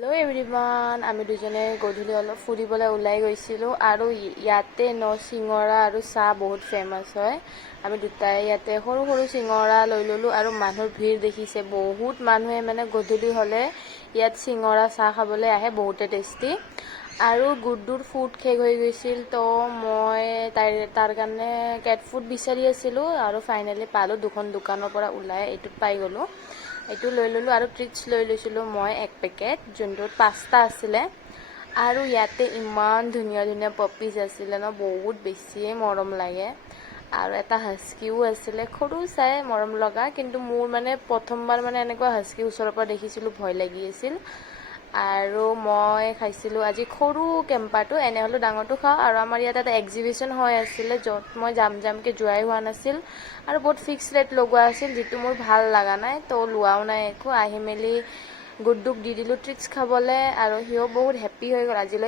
Hello' everyone, আমি দুজনে গধূলি অলপ ফুৰিবলৈ ওলাই গৈছিলোঁ আৰু ইয়াতে চিঙৰা আৰু চাহ বহুত ফেমাছ হয়। আমি দুটাই ইয়াতে সৰু সৰু চিঙৰা লৈ ল'লোঁ আৰু মানুহৰ ভিৰ দেখিছে, বহুত মানুহে মানে গধূলি হ'লে ইয়াত চিঙৰা চাহ খাবলৈ আহে, বহুতে টেষ্টি। আৰু গুড্ডুৰ ফুড শেষ হৈ গৈছিল, তো মই তাৰ কাৰণে কেট ফুড বিচাৰি আছিলোঁ আৰু ফাইনেলি পালোঁ। দুখন দোকানৰ পৰা ওলাই এইটোত পাই গ'লোঁ। এইটো লৈ ল'লোঁ আৰু ট্ৰিটছ লৈ লৈছিলোঁ মই এক পেকেট, যোনটোত 5টা আছিলে। আৰু ইয়াতে ইমান ধুনীয়া ধুনীয়া পপিজ আছিলে ন, বহুত বেছিয়ে মৰম লাগে। আৰু এটা হাস্কিও আছিলে, সৰু চাই মৰম লগা, কিন্তু মোৰ মানে প্ৰথমবাৰ মানে এনেকুৱা হাস্কি ওচৰৰ পৰা দেখিছিলোঁ, ভয় লাগি আছিল। আৰু মই খাইছিলোঁ আজি সৰু কেম্পাটো, এনেহ'লেও ডাঙৰটো খাওঁ। আৰু আমাৰ ইয়াত এটা এক্সিবিশ্যন হৈ আছিলে, য'ত মই যামকৈ যোৱাই হোৱা নাছিল আৰু বহুত ফিক্স ৰেট লগোৱা আছিল, যিটো মোৰ ভাল লগা নাই, তো লোৱাও নাই একো। আহি মেলি গুড্ডুক দি দিলোঁ ট্ৰিটছ খাবলৈ আৰু সিও বহুত হেপ্পী হৈ গ'ল। আজিলৈ